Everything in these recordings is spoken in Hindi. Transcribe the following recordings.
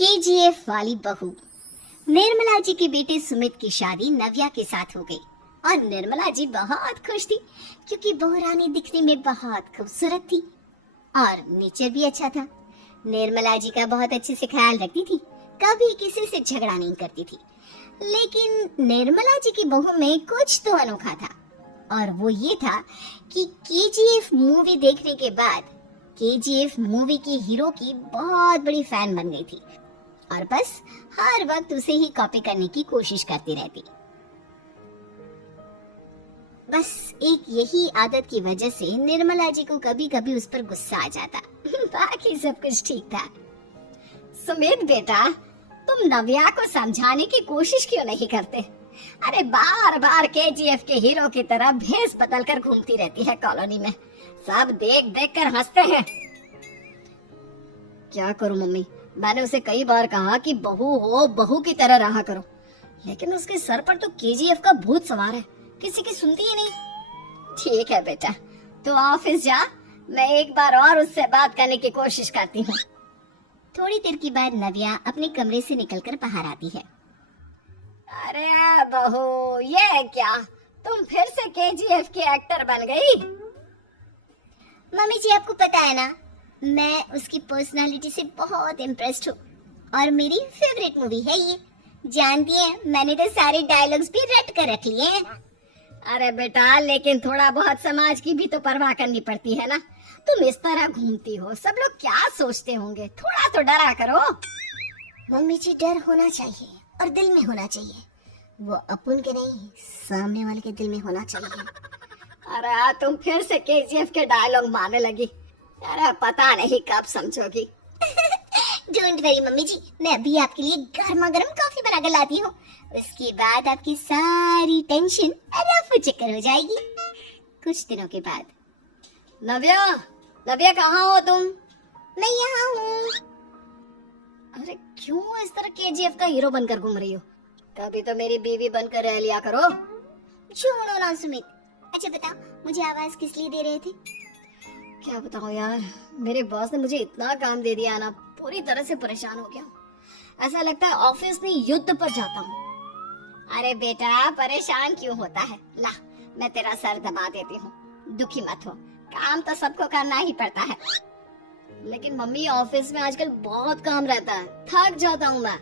केजीएफ वाली बहू। निर्मला जी के बेटे सुमित की शादी नव्या के साथ हो गई और निर्मला जी बहुत खुश थी क्योंकि बहू रानी दिखने में बहुत खूबसूरत थी और नेचर भी अच्छा था। निर्मला जी का बहुत अच्छे से ख्याल रखती थी, कभी किसी से झगड़ा नहीं करती थी। लेकिन निर्मला जी की बहू में कुछ तो अनोखा था और वो ये था कि केजीएफ मूवी देखने के बाद केजीएफ मूवी के हीरो की बहुत बड़ी फैन बन गई थी और बस हर वक्त उसे ही कॉपी करने की कोशिश करती रहती। बस एक यही आदत की वजह से निर्मला जी को कभी कभी उस पर गुस्सा आ जाता। बाकी सब कुछ ठीक था। सुमित बेटा, तुम नव्या को समझाने की कोशिश क्यों नहीं करते? अरे बार बार केजीएफ के हीरो की तरह भेस बदल कर घूमती रहती है कॉलोनी में, सब देख देख कर हंसते हैं। क्या करूं मम्मी, मैंने उसे कई बार कहा कि बहू हो, बहू की तरह रहा करो, लेकिन उसके सर पर तो केजीएफ का भूत सवार है, किसी की सुनती ही नहीं। ठीक है बेटा, तो ऑफिस जा, मैं एक बार और उससे बात करने की कोशिश करती हूँ। थोड़ी देर के बाद नव्या अपने कमरे से निकलकर बाहर आती है। अरे बहू, ये क्या, तुम फिर से केजीएफ की एक्टर बन गई? मम्मी जी, आपको पता है ना, मैं उसकी पर्सनालिटी से बहुत इम्प्रेस्ड हूँ और मेरी फेवरेट मूवी है ये। जानती हैं, मैंने तो सारे डायलॉग्स भी रट कर रख लिए हैं। अरे बेटा, लेकिन थोड़ा बहुत समाज की भी तो परवाह करनी पड़ती है ना। तुम इस तरह घूमती हो, सब लोग क्या सोचते होंगे, थोड़ा तो डरा करो। मम्मी जी, डर होना चाहिए और दिल में होना चाहिए, वो अपन के नहीं, सामने वाले के दिल में होना चाहिए। अरे तुम फिर से केजीएफ के डायलॉग मारने लगी। अरे पता नहीं कब समझोगी। डोंट वरी मम्मी जी, मैं अभी आपके लिए गर्मा गर्म कॉफी बना कर लाती हूँ, उसके बाद आपकी सारी टेंशन रफू चक्कर हो जाएगी। कुछ दिनों के बाद। नव्या, नव्या कहाँ हो तुम? मैं यहाँ हूँ। अरे क्यों इस तरह केजीएफ का हीरो बनकर घूम रही हो? कभी तो मेरी बीवी बनकर रह लिया करो। छोड़ो ना सुमित। अच्छा बताओ, मुझे आवाज किस लिए दे रहे थे? क्या बताऊं यार, मेरे बॉस ने मुझे इतना काम दे दिया ना, पूरी तरह से परेशान हो गया। ऐसा लगता है ऑफिस में युद्ध पर जाता हूँ। अरे बेटा, परेशान क्यों होता है? ला, मैं तेरा सर दबा देती हूँ, दुखी मत हो, काम तो सबको करना ही पड़ता है। लेकिन मम्मी, ऑफिस में आजकल बहुत काम रहता है, थक जाता हूँ मैं।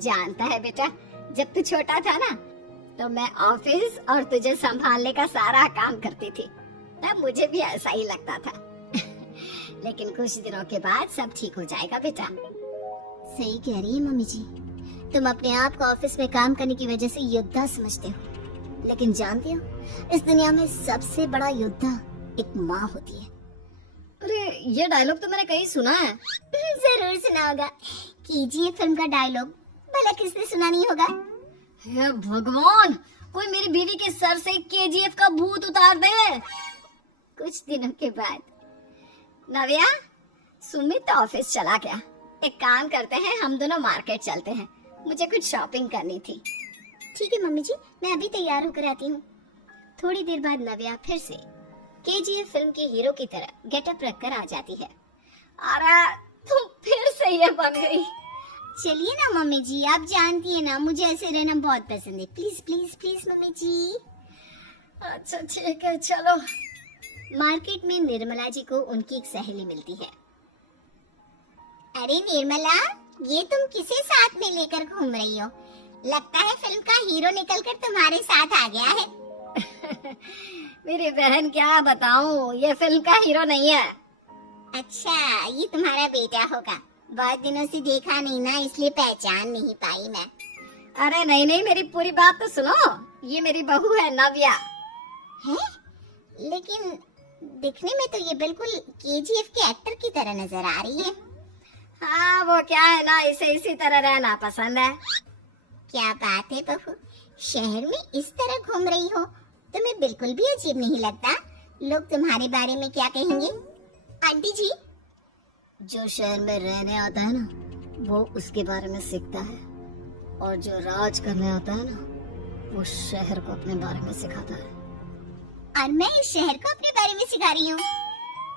जानता है बेटा, जब तू छोटा था ना, तो मैं ऑफिस और तुझे संभालने का सारा काम करती थी, तब मुझे भी ऐसा ही लगता था। लेकिन कुछ दिनों के बाद सब ठीक हो जाएगा बेटा। सही कह रही है मम्मी जी, तुम अपने आप को ऑफिस में काम करने की वजह से योद्धा समझते हो, लेकिन जानते हो, इस दुनिया में सबसे बड़ा योद्धा एक माँ होती है। अरे ये डायलॉग तो मैंने कहीं सुना है। जरूर सुना होगा, केजीएफ फिल्म का डायलॉग, भला किसने सुना नहीं होगा? हे भगवान, कोई मेरी बीवी के सर से केजीएफ का भूत उतार दे। कुछ दिनों के बाद। नव्या, सुमित ऑफिस चला गया, एक काम करते हैं, हम दोनों मार्केट चलते हैं, मुझे कुछ शॉपिंग करनी थी। ठीक है मम्मी जी, मैं अभी तैयार होकर आती हूँ। थोड़ी देर बाद नव्या फिर से केजीएफ फिल्म के हीरो की तरह गेटअप रखकर आ जाती है। अरे तुम फिर से ये बन गई। चलिए ना मम्मी जी, आप जानती है ना, मुझे ऐसे रहना बहुत पसंद है। प्लीज प्लीज प्लीज मम्मी जी। अच्छा ठीक है, चलो। मार्केट में निर्मला जी को उनकी एक सहेली मिलती है। अरे निर्मला, ये तुम किसे साथ में लेकर घूम रही हो? लगता है फिल्म का हीरो निकलकर तुम्हारे साथ आ गया है। मेरी बहन, क्या बताऊं, ये फिल्म का हीरो नहीं है। अच्छा, ये तुम्हारा बेटा होगा, बहुत दिनों से देखा नहीं ना, इसलिए पहचान नहीं पाई मैं। अरे नहीं नहीं, मेरी पूरी बात तो सुनो, ये मेरी बहू है नव्या। है? लेकिन दिखने में तो ये बिल्कुल केजीएफ के एक्टर की तरह नजर आ रही है। हाँ, वो क्या है ना, इसे इसी तरह रहना पसंद है। क्या बात है बहू, शहर में इस तरह घूम रही हो, तुम्हें बिल्कुल भी अजीब नहीं लगता? लोग तुम्हारे बारे में क्या कहेंगे? आंटी जी, जो शहर में रहने आता है ना, वो उसके बारे में सीखता है, और जो राज करने आता है ना, वो शहर को अपने बारे में सिखाता है। और मैं इस शहर को अपने बारे में सिखा रही हूँ।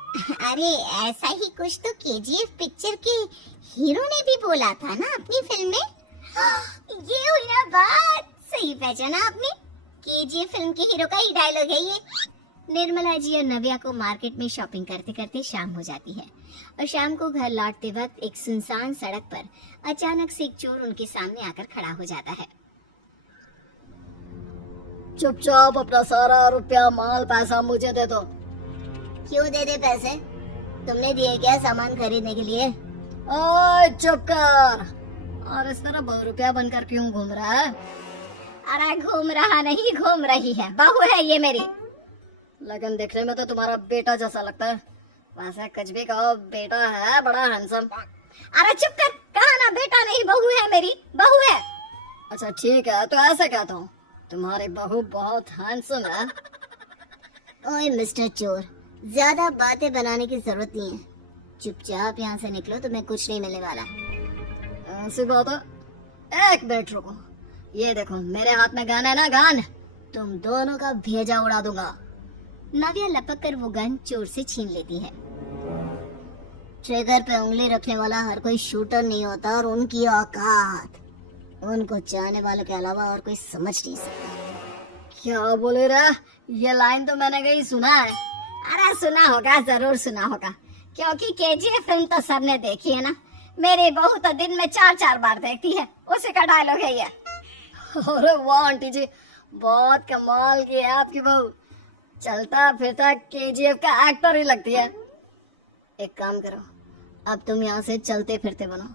अरे ऐसा ही कुछ तो केजीएफ पिक्चर के हीरो ने भी बोला था ना अपनी फिल्म में। ये हुई ना बात, सही पहचाना आपने। केजीएफ फिल्म के हीरो का ही डायलॉग है ये। निर्मला जी और नव्या को मार्केट में शॉपिंग करते करते शाम हो जाती है और शाम को घर लौटते वक्त एक सुनसान सड़क पर अचानक से एक चोर उनके सामने आकर खड़ा हो जाता है। चुपचाप अपना सारा रुपया माल पैसा मुझे दे दो। क्यों दे दे पैसे? तुमने दिए क्या सामान खरीदने के लिए? ओए चुप कर। और इस तरह बहुरुपया बनकर क्यों घूम रहा है? अरे घूम रहा नहीं, घूम रही है, बहू है ये मेरी। लेकिन देखने में तो तुम्हारा बेटा जैसा लगता है। वैसे कुछ भी कहो, बेटा है बड़ा हैंडसम। अरे चुप कर, कहा ना बेटा नहीं बहू है मेरी, बहू है। अच्छा ठीक है, तो ऐसे कहता हूँ, तुम्हारी बहू बहुत हैंडसम है। ओए मिस्टर चोर, ज्यादा बातें बनाने की जरूरत नहीं है। चुपचाप यहाँ से निकलो, तुम्हें कुछ नहीं मिलने वाला। ऐसी बात है? एक मिनट रुको, ये देखो मेरे हाथ में गन है ना, गन। तुम दोनों का भेजा उड़ा दूंगा। नव्या लपक कर वो गन चोर से छीन लेती है। ट्रिगर पे उंगली रखने वाला हर कोई शूटर नहीं होता और उनकी औकात उनको चाहने वालों के अलावा और कोई समझ नहीं सकता। क्या बोले रहा? ये लाइन तो मैंने कहीं सुना है। अरे सुना होगा, जरूर सुना होगा, क्योंकि केजीएफ फिल्म तो सबने देखी है ना। मेरी बहू तो दिन में 4-4 बार देखती है, उसी का डायलॉग है ये। अरे वाह आंटी जी, बहुत कमाल की है आपकी बहू। चलता फिरता केजीएफ का एक्टर ही लगती है। एक काम करो, अब तुम यहाँ से चलते फिरते बनो,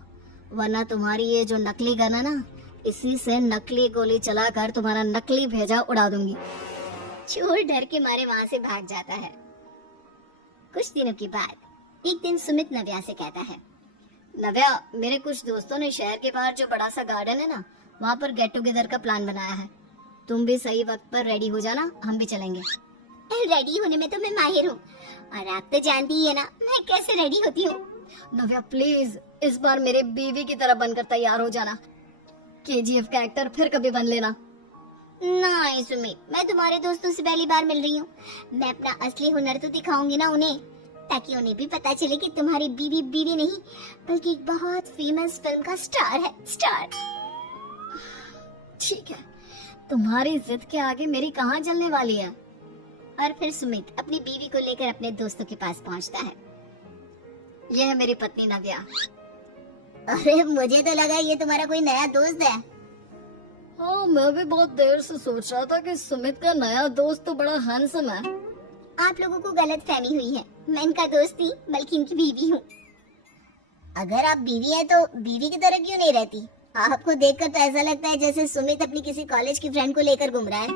वरना तुम्हारी ये जो नकली गन है ना, इसी से नकली गोली चलाकर तुम्हारा नकली भेजा उड़ा दूंगी। चोर डर के मारे वहाँ से भाग जाता है। कुछ दिनों के बाद एक दिन सुमित नव्या से कहता है, नव्या, मेरे कुछ दोस्तों ने शहर के बाहर जो बड़ा सा गार्डन है ना, वहाँ पर गेट टुगेदर का प्लान बनाया है। तुम भी सही वक्त पर रेडी हो जाना, हम भी चलेंगे। रेडी होने में तो मैं माहिर हूँ, और आप तो जानती ही है ना मैं कैसे रेडी होती हूँ। नव्या प्लीज, इस बार मेरे बीवी की तरह बनकर तैयार हो जाना। केजीएफ का एक्टर फिर कभी बन लेना। नहीं सुमित, मैं तुम्हारे दोस्तों से पहली बार मिल रही हूँ। मैं अपना असली हुनर तो दिखाऊंगी ना उन्हें, ताकि उन्हें भी पता चले कि तुम्हारी बीवी बीवी नहीं बल्कि एक बहुत फेमस फिल्म का स्टार है, स्टार। ठीक है, तुम्हारी जिद के आगे मेरी कहाँ जलने वाली है। और फिर सुमित अपनी बीवी को लेकर अपने दोस्तों के पास पहुँचता है। यह है मेरी पत्नी नव्या। अरे मुझे तो लगा ये तुम्हारा कोई नया दोस्त है। हाँ, मैं भी बहुत देर से सोच रहा था कि सुमित का नया दोस्त तो बड़ा हैंडसम है। आप लोगों को गलत फहमी हुई है, मैं इनका दोस्त नहीं बल्कि इनकी बीवी हूँ। अगर आप बीवी है तो बीवी की तरह क्यों नहीं रहती? आपको देखकर तो ऐसा लगता है जैसे सुमित अपनी किसी कॉलेज की फ्रेंड को लेकर घूम रहा है।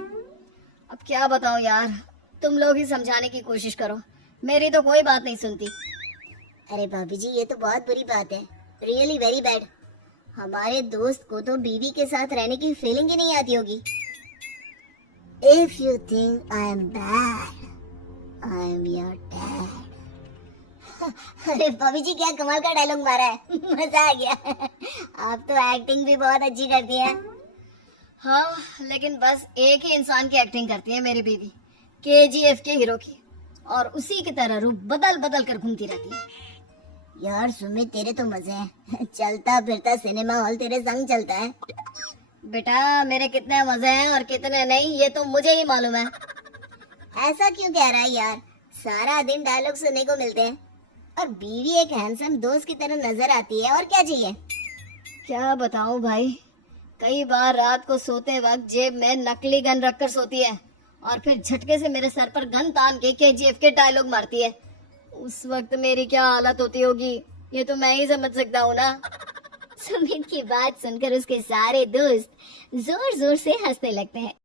अब क्या बताऊं यार, तुम लोग ही समझाने की कोशिश करो, मेरी तो कोई बात नहीं सुनती। अरे भाभी जी, ये तो बहुत बुरी बात है, रियली वेरी बैड। हमारे दोस्त को तो बीवी के साथ रहने की फीलिंग ही नहीं आती होगी। If you think I am bad, I am your dad. अरे भाभी जी, क्या कमाल का डायलॉग मारा है, मजा आ गया। आप तो एक्टिंग भी बहुत अच्छी करती हैं। हाँ, लेकिन बस एक ही इंसान की एक्टिंग करती है मेरी बीवी, केजीएफ के हीरो की, और उसी की तरह रूप बदल बदल कर घूमती रहती है। यार सुमित, तेरे तो मजे हैं, चलता फिरता सिनेमा हॉल तेरे संग चलता है। बेटा, मेरे कितने मजे हैं और कितने नहीं ये तो मुझे ही मालूम है। ऐसा क्यों कह रहा है यार, सारा दिन डायलॉग सुनने को मिलते हैं और बीवी एक हैंडसम दोस्त की तरह नजर आती है, और क्या चाहिए। क्या बताऊं भाई, कई बार रात को सोते वक्त जेब में नकली गन रखकर सोती है और फिर झटके से मेरे सर पर गन तान के केजीएफ के डायलॉग मारती है। उस वक्त मेरी क्या हालत होती होगी ये तो मैं ही समझ सकता हूँ ना। सुमित की बात सुनकर उसके सारे दोस्त जोर जोर से हंसने लगते हैं।